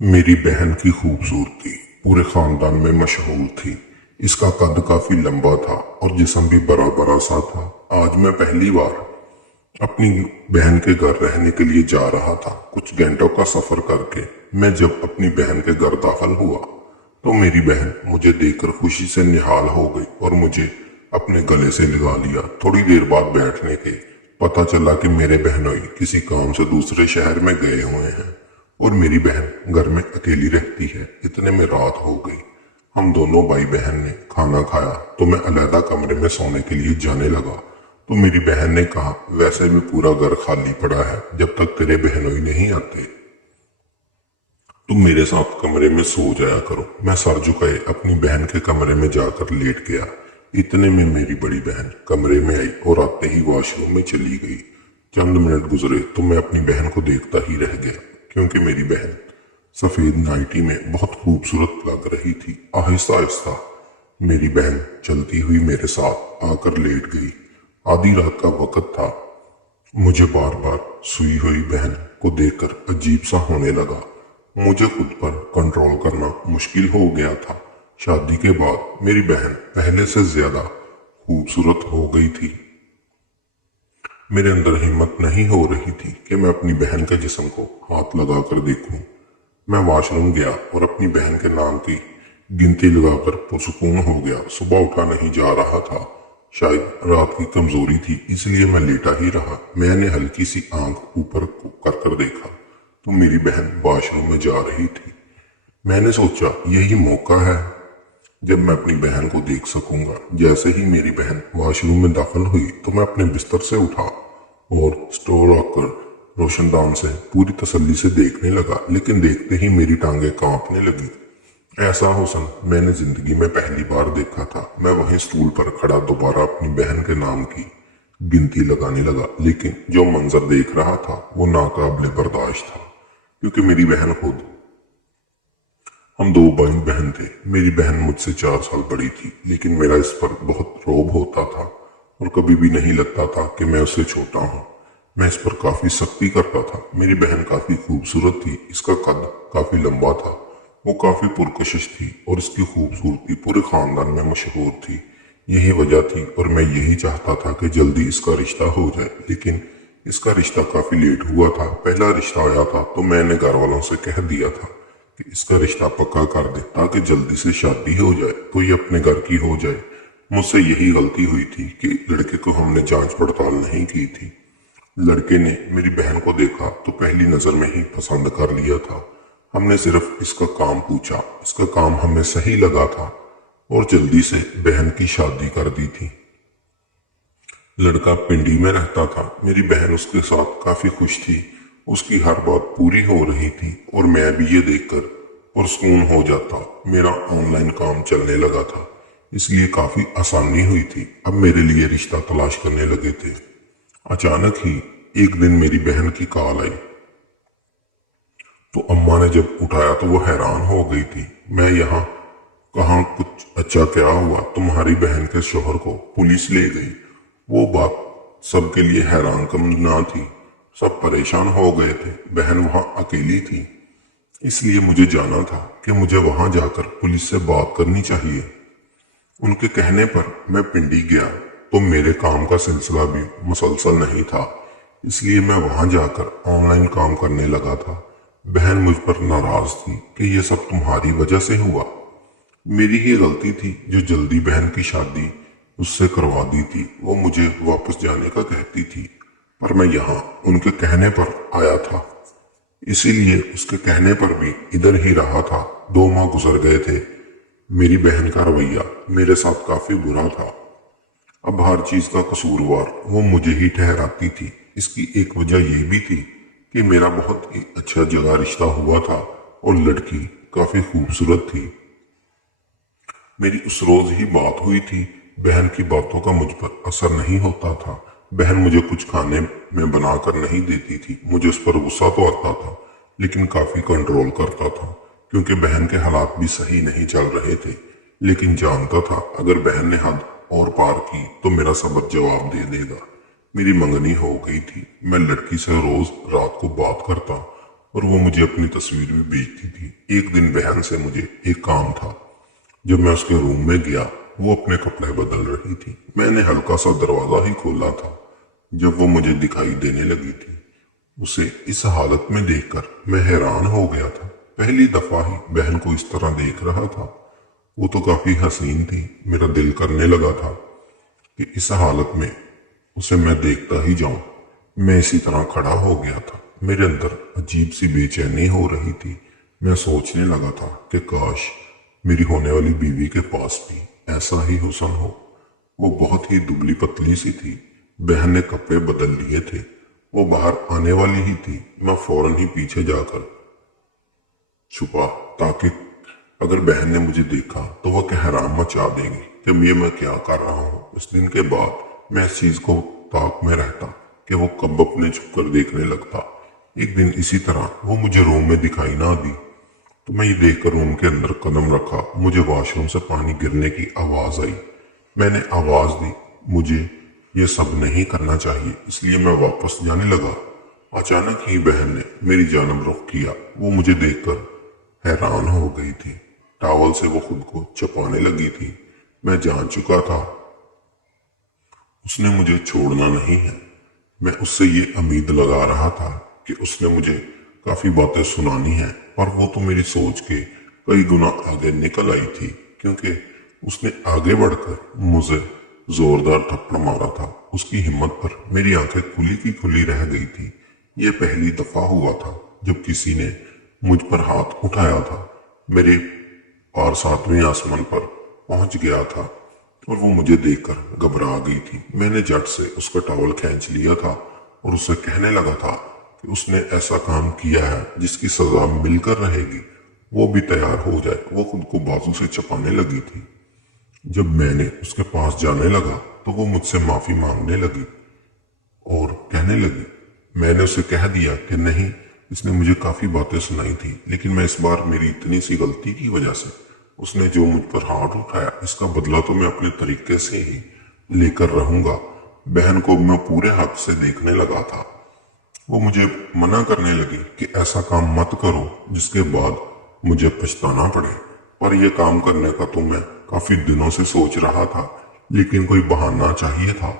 मेरी बहन की खूबसूरती पूरे खानदान में मशहूर थी। इसका कद काफी लंबा था और जिस्म भी बड़ा बड़ा सा था। आज मैं पहली बार अपनी बहन के घर रहने के लिए जा रहा था। कुछ घंटों का सफर करके मैं जब अपनी बहन के घर दाखिल हुआ तो मेरी बहन मुझे देखकर खुशी से निहाल हो गई और मुझे अपने गले से लगा लिया। थोड़ी देर बाद बैठने के पता चला कि मेरे बहनोई किसी काम से दूसरे शहर में गए हुए हैं और मेरी बहन घर में अकेली रहती है। इतने में रात हो गई। हम दोनों भाई बहन ने खाना खाया तो मैं अलग कमरे में सोने के लिए जाने लगा तो मेरी बहन ने कहा, वैसे भी पूरा घर खाली पड़ा है, जब तक तेरे बहनोई नहीं आते तुम मेरे साथ कमरे में सो जाया करो। मैं सर झुकाए अपनी बहन के कमरे में जाकर लेट गया। इतने में मेरी बड़ी बहन कमरे में आई और आते ही वॉशरूम में चली गई। चंद मिनट गुजरे तो मैं अपनी बहन को देखता ही रह गया, क्योंकि मेरी बहन सफेद नाइटी में बहुत खूबसूरत लग रही थी। आहिस्ता आहिस्ता मेरी बहन चलती हुई मेरे साथ आकर लेट गई। आधी रात का वक्त था। मुझे बार बार सोई हुई बहन को देखकर अजीब सा होने लगा। मुझे खुद पर कंट्रोल करना मुश्किल हो गया था। शादी के बाद मेरी बहन पहले से ज्यादा खूबसूरत हो गई थी। मेरे अंदर हिम्मत नहीं हो रही थी कि मैं अपनी बहन के जिस्म को हाथ लगाकर देखूं। मैं वॉशरूम गया और अपनी बहन के नाम की गिनती लगाकर पुरसुकून हो गया। सुबह उठा नहीं जा रहा था। शायद रात की कमजोरी थी, इसलिए मैं लेटा ही रहा। मैंने हल्की सी आंख ऊपर कर कर देखा तो मेरी बहन वॉशरूम में जा रही थी। मैंने सोचा यही मौका है जब मैं अपनी बहन को देख सकूंगा। जैसे ही मेरी बहन वॉशरूम में दाखिल हुई तो मैं अपने बिस्तर से उठा और स्टोर रखकर रोशनदान से पूरी तसल्ली से देखने लगा, लेकिन देखते ही मेरी टांगें कांपने लगी। ऐसा हुस्न मैंने जिंदगी में पहली बार देखा था। मैं वहीं स्टूल पर खड़ा दोबारा अपनी बहन के नाम की गिनती लगाने लगा, लेकिन जो मंजर देख रहा था वो नाकाबिले बर्दाश्त था, क्योंकि मेरी बहन खुद। हम दो भाई बहन थे। मेरी बहन मुझसे 4 साल बड़ी थी, लेकिन मेरा इस पर बहुत रौब होता था और कभी भी नहीं लगता था कि मैं उससे छोटा हूँ। मैं इस पर काफी सख्ती करता था। मेरी बहन काफी खूबसूरत थी। इसका कद काफी लंबा था। वो काफी पुरकशिश थी और इसकी खूबसूरती पूरे खानदान में मशहूर थी। यही वजह थी और मैं यही चाहता था कि जल्दी इसका रिश्ता हो जाए, लेकिन इसका रिश्ता काफी लेट हुआ था। पहला रिश्ता आया था तो मैंने घर वालों से कह दिया था कि इसका रिश्ता पक्का कर दे ताकि जल्दी से शादी हो जाए, कोई अपने घर की हो जाए। मुझसे यही गलती हुई थी कि लड़के को हमने जांच पड़ताल नहीं की थी। लड़के ने मेरी बहन को देखा तो पहली नजर में ही पसंद कर लिया था। हमने सिर्फ इसका काम पूछा, इसका काम हमें सही लगा था और जल्दी से बहन की शादी कर दी थी। लड़का पिंडी में रहता था। मेरी बहन उसके साथ काफी खुश थी। उसकी हर बात पूरी हो रही थी और मैं भी ये देखकर पुरस्कून हो जाता। मेरा ऑनलाइन काम चलने लगा था, इसलिए काफी आसानी हुई थी। अब मेरे लिए रिश्ता तलाश करने लगे थे। अचानक ही एक दिन मेरी बहन की कॉल आई तो अम्मा ने जब उठाया तो वो हैरान हो गई थी। मैं यहाँ कहाँ, कुछ अच्छा क्या हुआ? तुम्हारी बहन के शोहर को पुलिस ले गई। वो बात सबके लिए हैरान कम ना थी। सब परेशान हो गए थे। बहन वहां अकेली थी, इसलिए मुझे जाना था कि मुझे वहां जाकर पुलिस से बात करनी चाहिए। उनके कहने पर मैं पिंडी गया तो मेरे काम का सिलसिला भी मुसलसल नहीं था, इसलिए मैं वहां जाकर ऑनलाइन काम करने लगा था। बहन मुझ पर नाराज थी कि ये सब तुम्हारी वजह से हुआ। मेरी ही गलती थी जो जल्दी बहन की शादी उससे करवा दी थी। वो मुझे वापस जाने का कहती थी, पर मैं यहाँ उनके कहने पर आया था, इसीलिए उसके कहने पर भी इधर ही रहा था। 2 माह गुजर गए थे। मेरी बहन का रवैया मेरे साथ काफी बुरा था। अब हर चीज का कसूरवार वो मुझे ही ठहराती थी। इसकी एक वजह यह भी थी कि मेरा बहुत ही अच्छा जगह रिश्ता हुआ था और लड़की काफी खूबसूरत थी। मेरी उस रोज ही बात हुई थी। बहन की बातों का मुझ पर असर नहीं होता था। बहन मुझे कुछ खाने में बनाकर नहीं देती थी। मुझे उस पर गुस्सा तो आता था, लेकिन काफी कंट्रोल करता था, क्योंकि बहन के हालात भी सही नहीं चल रहे थे। लेकिन जानता था अगर बहन ने हद और पार की तो मेरा सब्र जवाब दे देगा। मेरी मंगनी हो गई थी। मैं लड़की से रोज रात को बात करता और वो मुझे अपनी तस्वीर भी भेजती थी। एक दिन बहन से मुझे एक काम था। जब मैं उसके रूम में गया, वो अपने कपड़े बदल रही थी। मैंने हल्का सा दरवाजा ही खोला था जब वो मुझे दिखाई देने लगी थी। उसे इस हालत में देखकर मैं हैरान हो गया था। पहली दफा ही बहन को इस तरह देख रहा था। वो तो काफी हसीन थी। मेरा दिल करने लगा था कि इस हालत में उसे मैं देखता ही जाऊं। मैं इसी तरह खड़ा हो गया था। मेरे अंदर अजीब सी बेचैनी हो रही थी। मैं सोचने लगा था कि काश मेरी होने वाली बीवी के पास भी ऐसा ही हुस्न हो। वो बहुत ही दुबली पतली सी थी। बहन ने कपड़े बदल लिए थे। वो बाहर आने वाली ही थी। मैं फौरन ही पीछे जाकर छुपा, ताकि अगर बहन ने मुझे देखा तो वह कहराम मचा देगी कि ये मैं क्या कर रहा हूँ। उस दिन के बाद मैं इस चीज को ताक में रहता कि वो कब अपने छुप कर देखने लगता। एक दिन इसी तरह वो मुझे रूम में दिखाई ना दी तो मैं ये देखकर रूम के अंदर कदम रखा। मुझे वॉशरूम से पानी गिरने की आवाज आई। मैंने आवाज दी, मुझे ये सब नहीं करना चाहिए, इसलिए मैं वापस जाने लगा। अचानक ही बहन ने मेरी जानब रुख किया। वो मुझे देखकर हैरान हो गई थी। टॉवल से वो खुद को छुपाने लगी थी। मैं जान चुका था उसने मुझे छोड़ना नहीं है। मैं उससे ये उम्मीद लगा रहा था कि उसने मुझे काफी बातें सुनानी है, पर वो तो मेरी सोच के कई गुना आगे निकल आई थी, क्योंकि उसने आगे बढ़कर मुझे जोरदार थप्पड़ मारा था। उसकी हिम्मत पर मेरी आंखें खुली की खुली रह गई थी। ये पहली दफा हुआ था जब किसी ने मुझ पर हाथ उठाया था। मेरे पार सातवें आसमान पर पहुंच गया था और वो मुझे देखकर घबरा गई थी। मैंने झट से उसका टॉवल खींच लिया था और उससे कहने लगा था कि उसने ऐसा काम किया है जिसकी सजा मिलकर रहेगी, वो भी तैयार हो जाए। वो खुद को बाजू से चपाने लगी थी। जब मैंने उसके पास जाने लगा तो वो मुझसे माफी मांगने लगी और कहने लगी। मैंने उसे कह दिया कि नहीं, इसने मुझे काफी बातें सुनाई थी, लेकिन मैं इस बार मेरी इतनी सी गलती की वजह से उसने जो मुझ पर हाथ उठाया, इसका बदला तो मैं अपने तरीके से ही लेकर रहूंगा। बहन को मैं पूरे हक से देखने लगा था। वो मुझे मना करने लगी कि ऐसा काम मत करो जिसके बाद मुझे पछताना पड़े। पर यह काम करने का तो मैं काफी दिनों से सोच रहा था, लेकिन कोई बहाना चाहिए था।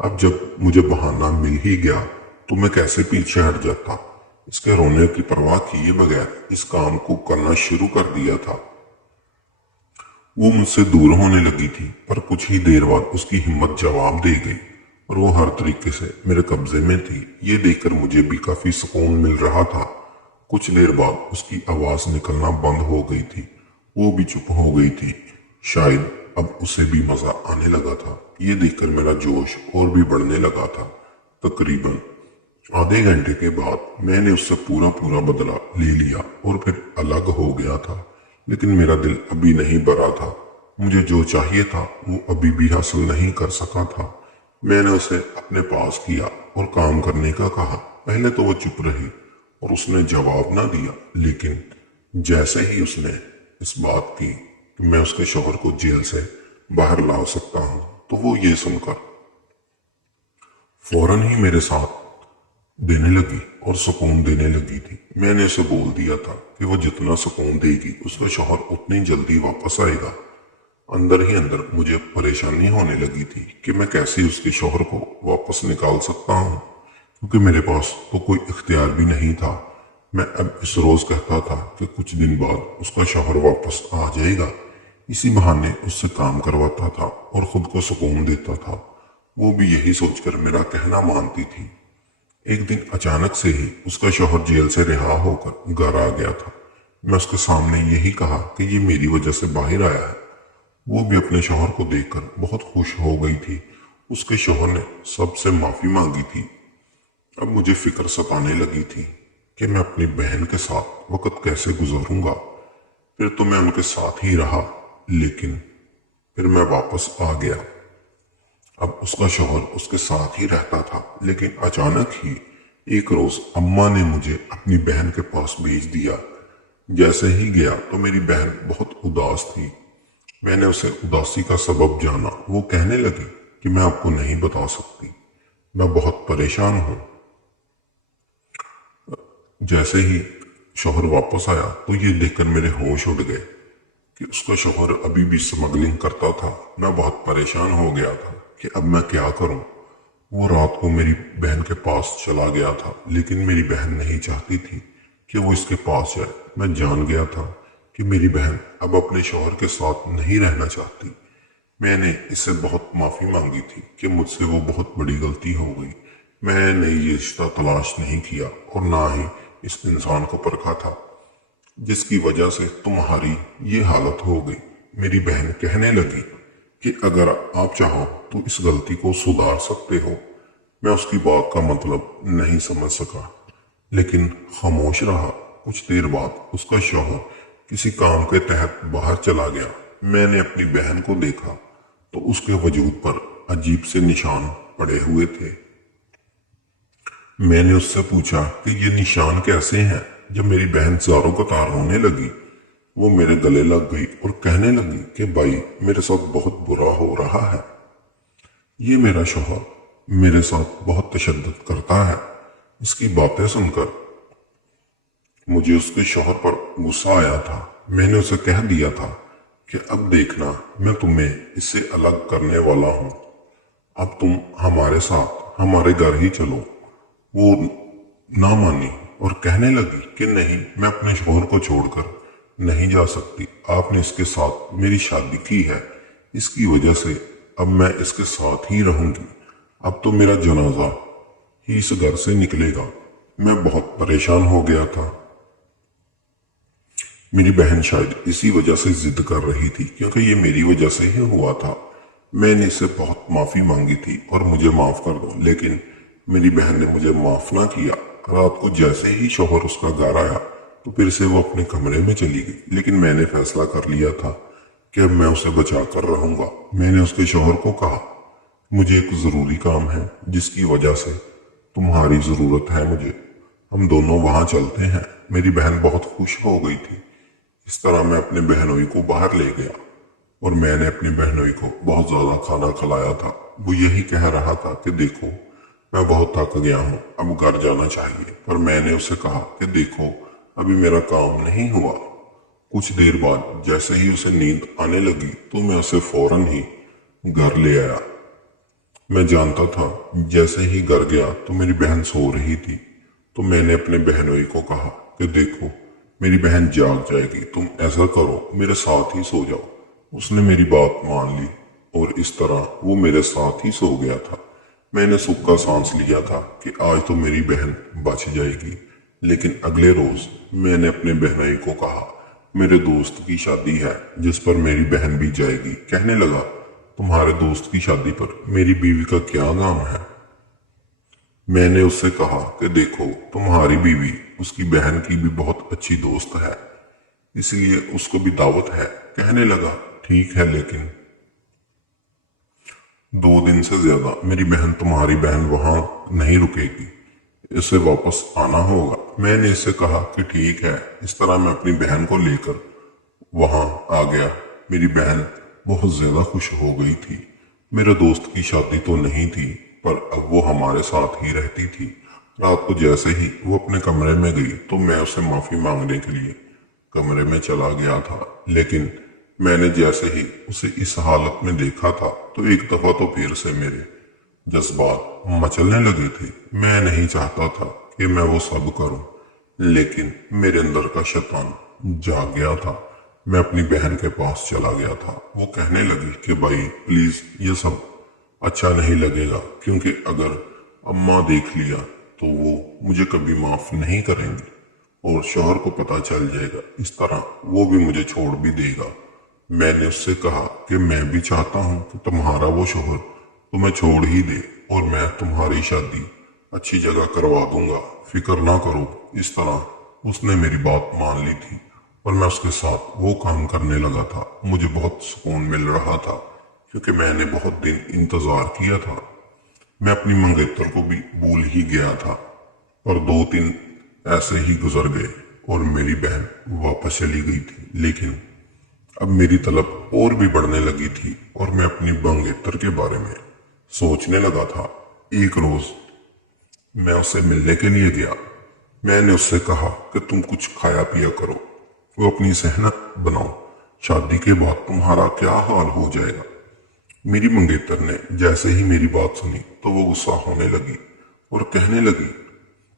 अब जब मुझे बहाना मिल ही गया तो मैं कैसे पीछे हट जाता। इसके रोने की परवाह किए बगैर इस काम को करना शुरू कर दिया था। वो मुझसे दूर होने लगी थी, पर कुछ ही देर बाद उसकी हिम्मत जवाब दे गई और वो हर तरीके से मेरे कब्जे में थी। ये देखकर मुझे भी काफी सुकून मिल रहा था। कुछ देर बाद उसकी आवाज निकलना बंद हो गई थी। वो भी चुप हो गई थी। शायद अब उसे भी मजा आने लगा था। ये देखकर मेरा जोश और भी बढ़ने लगा था। तकरीबन आधे घंटे के बाद मैंने उससे पूरा पूरा बदला ले लिया और फिर अलग हो गया था। लेकिन मेरा दिल अभी नहीं भरा था। मुझे जो चाहिए था वो अभी भी हासिल नहीं कर सका था। मैंने उसे अपने पास किया और काम करने का कहा। पहले तो वो चुप रही और उसने जवाब ना दिया, लेकिन जैसे ही उसने इस बात की कि मैं उसके शौहर को जेल से बाहर ला सकता हूं, तो वो ये सुनकर फौरन ही मेरे साथ देने लगी और सुकून देने लगी थी। मैंने उसे बोल दिया था कि वो जितना सुकून देगी उसका शौहर उतनी जल्दी वापस आएगा। अंदर ही अंदर मुझे परेशानी होने लगी थी कि मैं कैसे उसके शौहर को वापस निकाल सकता हूँ, क्योंकि मेरे पास तो कोई इख्तियार भी नहीं था। मैं अब इस रोज कहता था कि कुछ दिन बाद उसका शौहर वापस आ जाएगा। इसी बहाने उससे काम करवाता था और खुद को सुकून देता था। वो भी यही सोचकर मेरा कहना मानती थी। एक दिन अचानक से ही उसका शौहर जेल से रिहा होकर घर आ गया था। मैं उसके सामने यही कहा कि ये मेरी वजह से बाहर आया है। वो भी अपने शौहर को देखकर बहुत खुश हो गई थी। उसके शौहर ने सबसे माफी मांगी थी। अब मुझे फिक्र सताने लगी थी कि मैं अपनी बहन के साथ वक्त कैसे गुजारूंगा। फिर तो मैं उनके साथ ही रहा, लेकिन फिर मैं वापस आ गया। अब उसका शौहर उसके साथ ही रहता था, लेकिन अचानक ही एक रोज अम्मा ने मुझे अपनी बहन के पास भेज दिया। जैसे ही गया तो मेरी बहन बहुत उदास थी। मैंने उसे उदासी का सबब जाना। वो कहने लगी कि मैं आपको नहीं बता सकती, मैं बहुत परेशान हूं। जैसे ही शौहर वापस आया तो ये देखकर मेरे होश उड़ गए कि उसका शौहर अभी भी स्मगलिंग करता था। मैं बहुत परेशान हो गया था कि अब मैं क्या करूं। वो रात को मेरी बहन के पास चला गया था, लेकिन मेरी बहन नहीं चाहती थी कि वो इसके पास जाए। मैं जान गया था कि मेरी बहन अब अपने शौहर के साथ नहीं रहना चाहती। मैंने इससे बहुत माफी मांगी थी कि मुझसे वो बहुत बड़ी गलती हो गई। मैंने ये रिश्ता तलाश नहीं किया और ना ही इस इंसान को परखा था जिसकी वजह से तुम्हारी ये हालत हो गई। मेरी बहन कहने लगी कि अगर आप चाहो तो इस गलती को सुधार सकते हो। मैं उसकी बात का मतलब नहीं समझ सका, लेकिन खामोश रहा। कुछ देर बाद उसका शौहर किसी काम के तहत बाहर चला गया। मैंने अपनी बहन को देखा तो उसके वजूद पर अजीब से निशान पड़े हुए थे। मैंने उससे पूछा कि ये निशान कैसे हैं। जब मेरी बहन ज़ारों कतार रोने लगी, वो मेरे गले लग गई और कहने लगी कि भाई मेरे साथ बहुत बुरा हो रहा है। ये मेरा शौहर मेरे साथ बहुत तशद्दुद करता है। इसकी बातें सुनकर मुझे उसके शौहर पर गुस्सा आया था। मैंने उसे कह दिया था कि अब देखना, मैं तुम्हें इससे अलग करने वाला हूं। अब तुम हमारे साथ हमारे घर ही चलो। वो ना मानी और कहने लगी कि नहीं, मैं अपने शौहर को छोड़कर नहीं जा सकती। आपने इसके साथ मेरी शादी की है, इसकी वजह से अब मैं इसके साथ ही रहूंगी। अब तो मेरा जनाजा ही इस घर से निकलेगा। मैं बहुत परेशान हो गया था। मेरी बहन शायद इसी वजह से जिद कर रही थी, क्योंकि ये मेरी वजह से ही हुआ था। मैंने इससे बहुत माफी मांगी थी और मुझे माफ कर दो, लेकिन मेरी बहन ने मुझे माफ ना किया। रात को जैसे ही शौहर उसका घर आया तो फिर से वो अपने कमरे में चली गई, लेकिन मैंने फैसला कर लिया था कि अब मैं उसे बचा कर रहूंगा। मैंने उसके शौहर को कहा, मुझे एक जरूरी काम है जिसकी वजह से तुम्हारी जरूरत है मुझे। हम दोनों वहां चलते हैं। मेरी बहन बहुत खुश हो गई थी। इस तरह मैं अपने बहनोई को बाहर ले गया और मैंने अपनी बहनोई को बहुत ज्यादा खाना खिलाया था। वो यही कह रहा था कि देखो, मैं बहुत थक गया हूँ, अब घर जाना चाहिए। पर मैंने उसे कहा कि देखो, अभी मेरा काम नहीं हुआ। कुछ देर बाद जैसे ही उसे नींद आने लगी तो मैं उसे फौरन ही घर ले आया। मैं जानता था जैसे ही घर गया तो मेरी बहन सो रही थी, तो मैंने अपने बहनोई को कहा कि देखो, मेरी बहन जाग जाएगी, तुम ऐसा करो, मेरे साथ ही सो जाओ। उसने मेरी बात मान ली और इस तरह वो मेरे साथ ही सो गया था। मैंने सूखा सांस लिया था कि आज तो मेरी बहन बच जाएगी। लेकिन अगले रोज मैंने अपने बहनोई को कहा, मेरे दोस्त की शादी है जिस पर मेरी बहन भी जाएगी। कहने लगा, तुम्हारे दोस्त की शादी पर मेरी बीवी का क्या काम है। मैंने उससे कहा कि देखो, तुम्हारी बीवी उसकी बहन की भी बहुत अच्छी दोस्त है, इसलिए उसको भी दावत है। कहने लगा, ठीक है, लेकिन 2 दिन से ज्यादा मेरी बहन, तुम्हारी बहन वहां नहीं रुकेगी, इसे वापस आना होगा। मैंने इससे कहा कि ठीक है। इस तरह मैं अपनी बहन को लेकर वहां आ गया। मेरी बहन बहुत ज्यादा खुश हो गई थी। मेरे दोस्त की शादी तो नहीं थी, पर अब वो हमारे साथ ही रहती थी। रात को जैसे ही वो अपने कमरे में गई तो मैं उसे माफी मांगने के लिए कमरे में चला गया था। लेकिन मैंने जैसे ही उसे इस हालत में देखा था तो एक दफा तो फिर से मेरे जज्बात मचलने लगे थे। मैं नहीं चाहता था कि मैं वो सब करूं, लेकिन मेरे अंदर का शैतान जाग गया था। मैं अपनी बहन के पास चला गया था। वो कहने लगी कि भाई प्लीज, ये सब अच्छा नहीं लगेगा, क्योंकि अगर अम्मा देख लिया तो वो मुझे कभी माफ नहीं करेंगी और शौहर को पता चल जाएगा। इस तरह वो भी मुझे छोड़ भी देगा। मैंने उससे कहा कि मैं भी चाहता हूं कि तुम्हारा वो शौहर तुम्हें छोड़ ही दे और मैं तुम्हारी शादी अच्छी जगह करवा दूंगा, फिक्र ना करो। इस तरह उसने मेरी बात मान ली थी और मैं उसके साथ वो काम करने लगा था। मुझे बहुत सुकून मिल रहा था क्योंकि मैंने बहुत दिन इंतजार किया था। मैं अपनी मंगेतर को भी भूल ही गया था और 2 दिन ऐसे ही गुजर गए और मेरी बहन वापस चली गई थी। लेकिन अब मेरी तलब और भी बढ़ने लगी थी और मैं अपनी मंगेतर के बारे में सोचने लगा था। एक रोज मैं उससे मिलने के लिए गया। मैंने उससे कहा कि तुम कुछ खाया पिया करो, वो अपनी सेहत बनाओ, शादी के बाद तुम्हारा क्या हाल हो जाएगा। मेरी मंगेतर ने जैसे ही मेरी बात सुनी तो वो गुस्सा होने लगी और कहने लगी,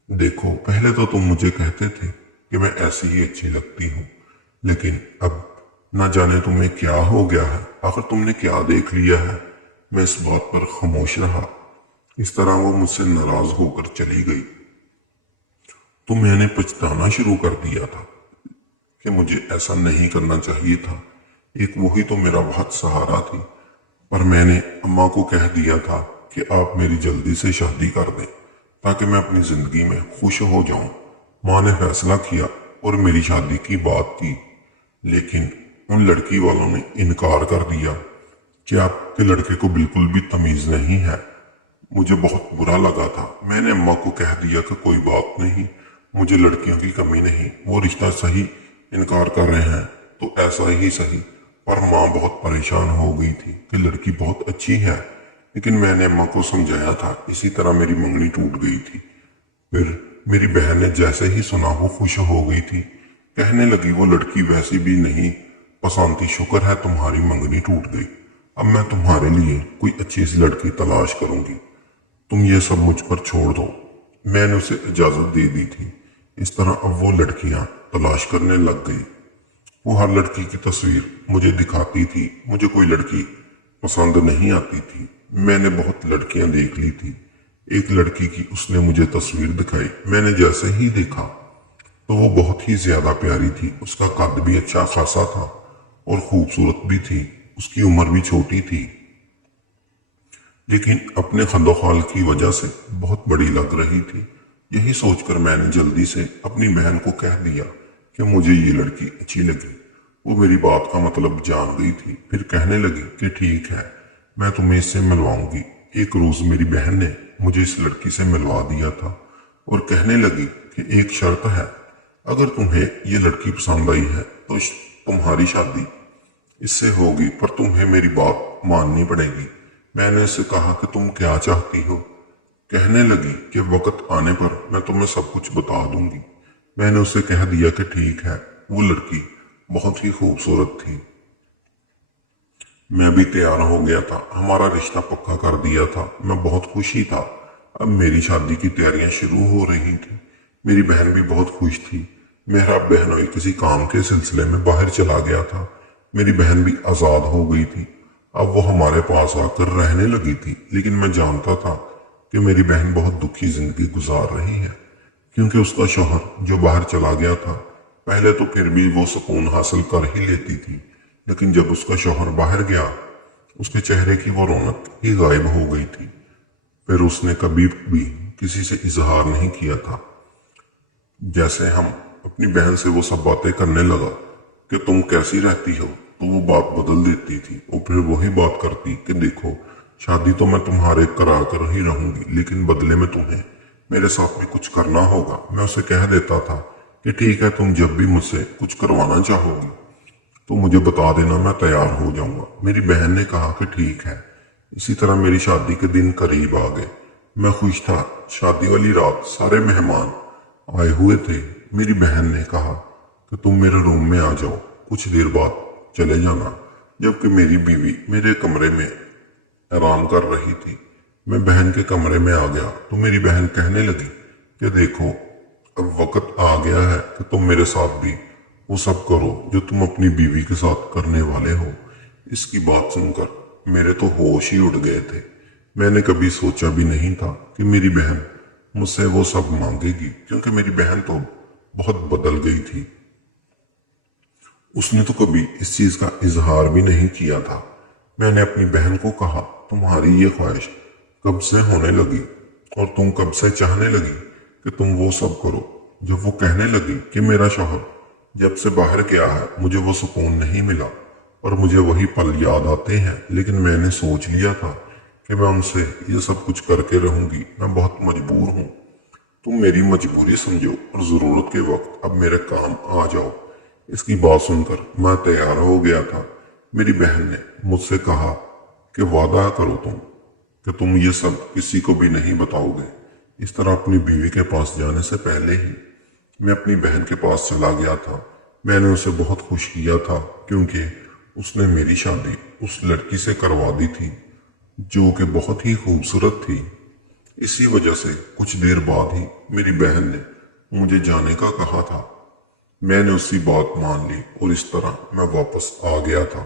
देखो पहले तो तुम मुझे कहते थे कि मैं ऐसी ही अच्छी लगती हूँ, लेकिन अब न जाने तुम्हें क्या हो गया है, आखिर तुमने क्या देख लिया है। मैं इस बात पर खामोश रहा। इस तरह वो मुझसे नाराज होकर चली गई तो मैंने पछताना शुरू कर दिया था कि मुझे ऐसा नहीं करना चाहिए था। एक वही तो मेरा बहुत सहारा थी, पर मैंने अम्मा को कह दिया था कि आप मेरी जल्दी से शादी कर दें ताकि मैं अपनी जिंदगी में खुश हो जाऊं। माँ ने फैसला किया और मेरी शादी की बात की, लेकिन उन लड़की वालों ने इनकार कर दिया कि आपके लड़के को बिल्कुल भी तमीज नहीं है। मुझे बहुत बुरा लगा था। मैंने अम्मा को कह दिया कि कोई बात नहीं, मुझे लड़कियों की कमी नहीं, वो रिश्ता सही इनकार कर रहे हैं तो ऐसा ही सही। पर माँ बहुत परेशान हो गई थी कि लड़की बहुत अच्छी है, लेकिन मैंने अम्मा को समझाया था। इसी तरह मेरी मंगनी टूट गई थी। फिर मेरी बहन ने जैसे ही सुना वो खुश हो गई थी, कहने लगी वो लड़की वैसी भी नहीं पसंद थी, शुक्र है तुम्हारी मंगनी टूट गई। अब मैं तुम्हारे लिए कोई अच्छी सी लड़की तलाश करूंगी, तुम ये सब मुझ पर छोड़ दो। मैंने उसे इजाजत दे दी थी। इस तरह अब वो लड़कियां तलाश करने लग गई। वो हर लड़की की तस्वीर मुझे दिखाती थी। मुझे कोई लड़की पसंद नहीं आती थी। मैंने बहुत लड़कियां देख ली थी। एक लड़की की उसने मुझे तस्वीर दिखाई। मैंने जैसे ही देखा तो वो बहुत ही ज्यादा प्यारी थी। उसका कद भी अच्छा खासा था और खूबसूरत भी थी। उसकी उम्र भी छोटी थी, लेकिन अपने खंदोखाल की वजह से बहुत बड़ी लग रही थी। यही सोचकर मैंने जल्दी से अपनी बहन को कह दिया कि मुझे ये लड़की अच्छी लगी। वो मेरी बात का मतलब जान गई थी। फिर कहने लगी कि ठीक है, मैं तुम्हें इससे मिलवाऊंगी। एक रोज मेरी बहन ने मुझे इस लड़की से मिलवा दिया था और कहने लगी कि एक शर्त है, अगर तुम्हें ये लड़की पसंद आई है तो तुम्हारी शादी इससे होगी, पर तुम्हें मेरी बात माननी पड़ेगी। मैंने उससे कहा कि तुम क्या चाहती हो। कहने लगी कि वक्त आने पर मैं तुम्हें सब कुछ बता दूंगी। मैंने उसे कह दिया कि ठीक है। वो लड़की बहुत ही खूबसूरत थी। मैं भी तैयार हो गया था। हमारा रिश्ता पक्का कर दिया था। मैं बहुत खुशी था। अब मेरी शादी की तैयारियां शुरू हो रही थी। मेरी बहन भी बहुत खुश थी। मेरा बहनोई किसी काम के सिलसिले में बाहर चला गया था। मेरी बहन भी आजाद हो गई थी। अब वो हमारे पास आकर रहने लगी थी, लेकिन मैं जानता था कि मेरी बहन बहुत दुखी जिंदगी गुजार रही है, क्योंकि उसका शौहर जो बाहर चला गया था, पहले तो फिर भी वो सुकून हासिल कर ही लेती थी, लेकिन जब उसका शौहर बाहर गया, उसके चेहरे की वो रौनक ही गायब हो गई थी। फिर उसने कभी भी किसी से इजहार नहीं किया था। जैसे हम अपनी बहन से वो सब बातें करने लगा कि तुम कैसी रहती हो, तो वो बात बदल देती थी और फिर वही बात करती कि देखो, शादी तो मैं तुम्हारे करा कर ही रहूंगी, लेकिन बदले में तुम्हें मेरे साथ भी कुछ करना होगा। मैं उसे कह देता था कि ठीक है, तुम जब भी मुझसे कुछ करवाना चाहोगी तो मुझे बता देना, मैं तैयार हो जाऊंगा। मेरी बहन ने कहा कि ठीक है। इसी तरह मेरी शादी के दिन करीब आ गए। मैं खुश था। शादी वाली रात सारे मेहमान आए हुए थे। मेरी बहन ने कहा कि तुम मेरे रूम में आ जाओ, कुछ देर बाद चले जाना। जबकि मेरी बीवी मेरे कमरे में आराम कर रही थी। मैं बहन के कमरे में आ गया तो मेरी बहन कहने लगी कि देखो, अब वक्त आ गया है कि तुम मेरे साथ भी वो सब करो जो तुम अपनी बीवी के साथ करने वाले हो। इसकी बात सुनकर मेरे तो होश ही उड़ गए थे। मैंने कभी सोचा भी नहीं था कि मेरी बहन मुझसे वो सब मांगेगी, क्योंकि मेरी बहन तो बहुत बदल गई थी। उसने तो कभी इस चीज का इजहार भी नहीं किया था। मैंने अपनी बहन को कहा, तुम्हारी ये ख्वाहिश कब से होने लगी और तुम कब से चाहने लगी कि तुम वो सब करो। जब वो कहने लगी कि मेरा शौहर जब से बाहर गया है, मुझे वो सुकून नहीं मिला और मुझे वही पल याद आते हैं, लेकिन मैंने सोच लिया था कि मैं उनसे ये सब कुछ करके रहूंगी। मैं बहुत मजबूर हूँ। तुम मेरी मजबूरी समझो और जरूरत के वक्त अब मेरे काम आ जाओ। इसकी बात सुनकर मैं तैयार हो गया था। मेरी बहन ने मुझसे कहा कि वादा करो कि तुम ये सब किसी को भी नहीं बताओगे। इस तरह अपनी बीवी के पास जाने से पहले ही میں اپنی بہن کے پاس چلا گیا تھا۔ میں نے اسے بہت خوش کیا تھا کیونکہ اس نے میری شادی اس لڑکی سے کروا دی تھی جو کہ بہت ہی خوبصورت تھی۔ اسی وجہ سے کچھ دیر بعد ہی میری بہن نے مجھے جانے کا کہا تھا۔ میں نے اسی بات مان لی اور اس طرح میں واپس آ گیا تھا۔